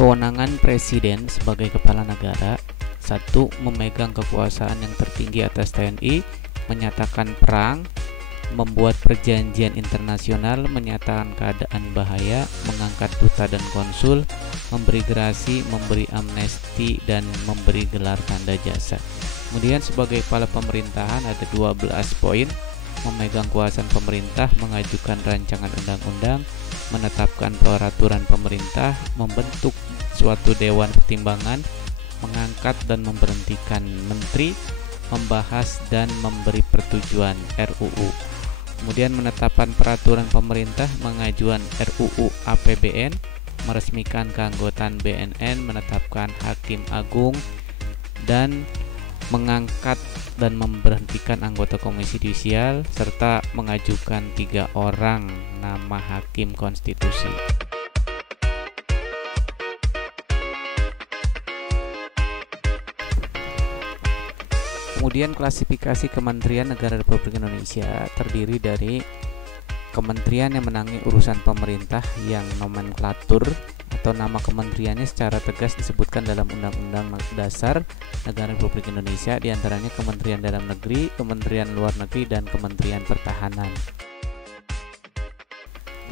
Kewenangan Presiden sebagai kepala negara: 1. Memegang kekuasaan yang tertinggi atas TNI, menyatakan perang, membuat perjanjian internasional, menyatakan keadaan bahaya, mengangkat duta dan konsul, memberi gerasi, memberi amnesti, dan memberi gelar tanda jasa. Kemudian sebagai kepala pemerintahan ada 12 poin: memegang kuasa pemerintah, mengajukan rancangan undang-undang, menetapkan peraturan pemerintah, membentuk suatu dewan pertimbangan, mengangkat dan memberhentikan menteri, membahas dan memberi persetujuan RUU. Kemudian menetapkan peraturan pemerintah, mengajukan RUU APBN, meresmikan keanggotaan BNN, menetapkan hakim agung, dan mengangkat dan memberhentikan anggota komisi yudisial, serta mengajukan 3 orang nama hakim konstitusi. Kemudian klasifikasi Kementerian Negara Republik Indonesia terdiri dari kementerian yang menangani urusan pemerintah yang nomenklatur atau nama kementeriannya secara tegas disebutkan dalam Undang-Undang Dasar Negara Republik Indonesia, diantaranya Kementerian Dalam Negeri, Kementerian Luar Negeri, dan Kementerian Pertahanan.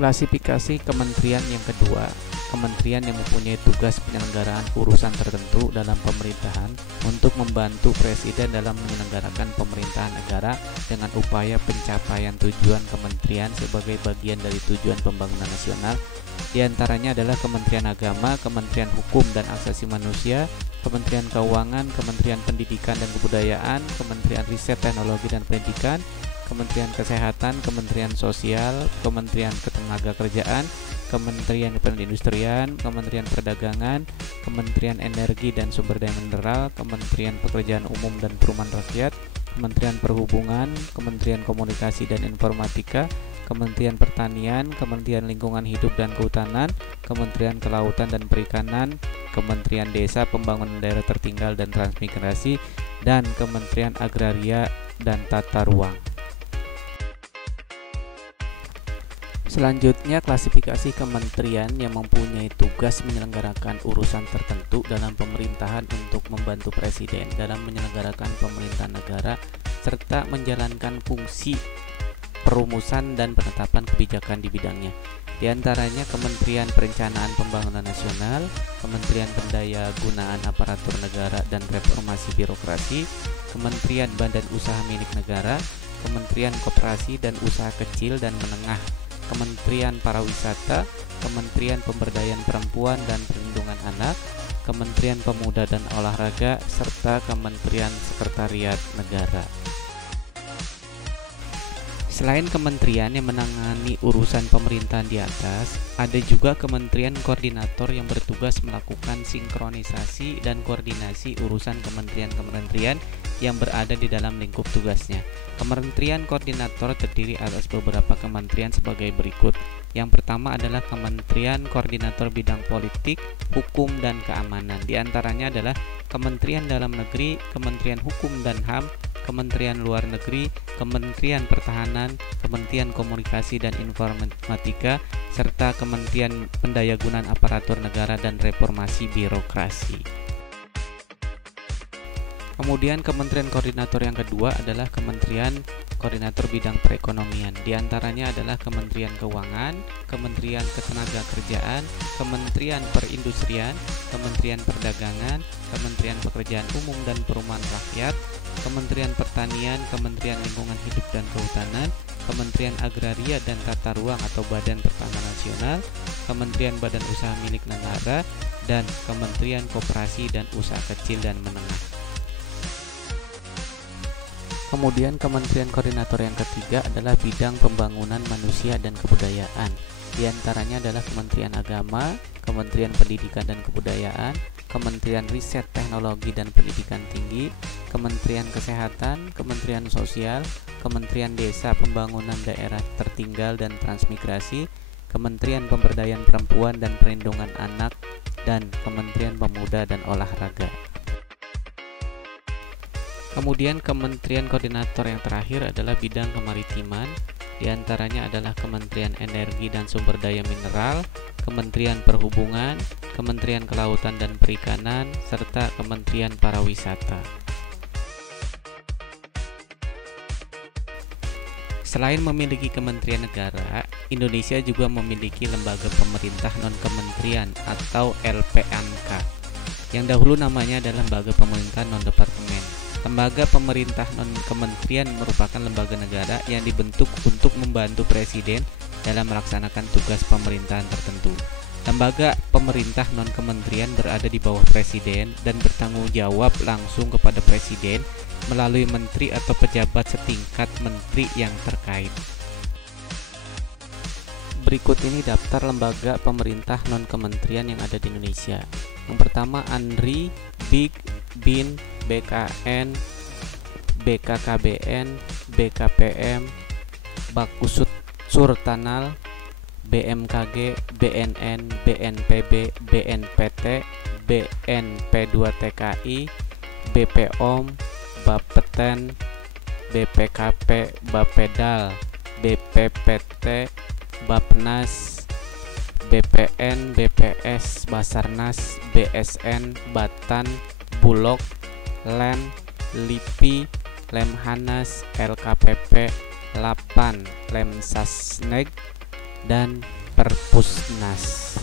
Klasifikasi kementerian yang kedua, kementerian yang mempunyai tugas penyelenggaraan urusan tertentu dalam pemerintahan untuk membantu presiden dalam menyelenggarakan pemerintahan negara dengan upaya pencapaian tujuan kementerian sebagai bagian dari tujuan pembangunan nasional. Di antaranya adalah Kementerian Agama, Kementerian Hukum dan Asasi Manusia, Kementerian Keuangan, Kementerian Pendidikan dan Kebudayaan, Kementerian Riset Teknologi dan Pendidikan, Kementerian Kesehatan, Kementerian Sosial, Kementerian Ketenagakerjaan, Kementerian Perindustrian, Kementerian Perdagangan, Kementerian Energi dan Sumber Daya Mineral, Kementerian Pekerjaan Umum dan Perumahan Rakyat, Kementerian Perhubungan, Kementerian Komunikasi dan Informatika, Kementerian Pertanian, Kementerian Lingkungan Hidup dan Kehutanan, Kementerian Kelautan dan Perikanan, Kementerian Desa, Pembangunan Daerah Tertinggal dan Transmigrasi, dan Kementerian Agraria dan Tata Ruang. Selanjutnya, klasifikasi kementerian yang mempunyai tugas menyelenggarakan urusan tertentu dalam pemerintahan untuk membantu presiden dalam menyelenggarakan pemerintahan negara serta menjalankan fungsi perumusan dan penetapan kebijakan di bidangnya. Di antaranya Kementerian Perencanaan Pembangunan Nasional, Kementerian Pendayagunaan Aparatur Negara dan Reformasi Birokrasi, Kementerian Badan Usaha Milik Negara, Kementerian Koperasi dan Usaha Kecil dan Menengah, Kementerian Pariwisata, Kementerian Pemberdayaan Perempuan dan Perlindungan Anak, Kementerian Pemuda dan Olahraga, serta Kementerian Sekretariat Negara. Selain kementerian yang menangani urusan pemerintahan di atas, ada juga kementerian koordinator yang bertugas melakukan sinkronisasi dan koordinasi urusan kementerian-kementerian yang berada di dalam lingkup tugasnya. Kementerian koordinator terdiri atas beberapa kementerian sebagai berikut. Yang pertama adalah Kementerian Koordinator Bidang Politik, Hukum, dan Keamanan. Di antaranya adalah Kementerian Dalam Negeri, Kementerian Hukum dan HAM, Kementerian Luar Negeri, Kementerian Pertahanan, Kementerian Komunikasi dan Informatika, serta Kementerian Pendayagunaan Aparatur Negara dan Reformasi Birokrasi. Kemudian kementerian koordinator yang kedua adalah Kementerian Koordinator Bidang Perekonomian. Di antaranya adalah Kementerian Keuangan, Kementerian Ketenagakerjaan, Kementerian Perindustrian, Kementerian Perdagangan, Kementerian Pekerjaan Umum dan Perumahan Rakyat, Kementerian Pertanian, Kementerian Lingkungan Hidup dan Kehutanan, Kementerian Agraria dan Tata Ruang atau Badan Pertanahan Nasional, Kementerian Badan Usaha Milik Negara, dan Kementerian Koperasi dan Usaha Kecil dan Menengah. Kemudian kementerian koordinator yang ketiga adalah bidang pembangunan manusia dan kebudayaan. Di antaranya adalah Kementerian Agama, Kementerian Pendidikan dan Kebudayaan, Kementerian Riset Teknologi dan Pendidikan Tinggi, Kementerian Kesehatan, Kementerian Sosial, Kementerian Desa, Pembangunan Daerah Tertinggal dan Transmigrasi, Kementerian Pemberdayaan Perempuan dan Perlindungan Anak, dan Kementerian Pemuda dan Olahraga. Kemudian kementerian koordinator yang terakhir adalah bidang kemaritiman, diantaranya adalah Kementerian Energi dan Sumber Daya Mineral, Kementerian Perhubungan, Kementerian Kelautan dan Perikanan, serta Kementerian Pariwisata. Selain memiliki kementerian negara, Indonesia juga memiliki lembaga pemerintah non-kementerian atau LPMK, yang dahulu namanya adalah Lembaga Pemerintah Non-Departemen. Lembaga pemerintah non-kementerian merupakan lembaga negara yang dibentuk untuk membantu presiden dalam melaksanakan tugas pemerintahan tertentu. Lembaga pemerintah non-kementerian berada di bawah presiden dan bertanggung jawab langsung kepada presiden melalui menteri atau pejabat setingkat menteri yang terkait. Berikut ini daftar lembaga pemerintah non-kementerian yang ada di Indonesia. Yang pertama ANRI, BIK, BIN, BKN, BKKBN, BKPM, Bakusut Surtanal, BMKG, BNN, BNPB, BNPT, BNP2TKI, BPOM, Bapeten, BPKP, Bapedal, BPPT, Bapnas, BPN, BPS, Basarnas, BSN, Batan, Bulog, LEN, LIPI, Lemhanas, LKPP, Lapan, Lemsasneg, dan Perpusnas.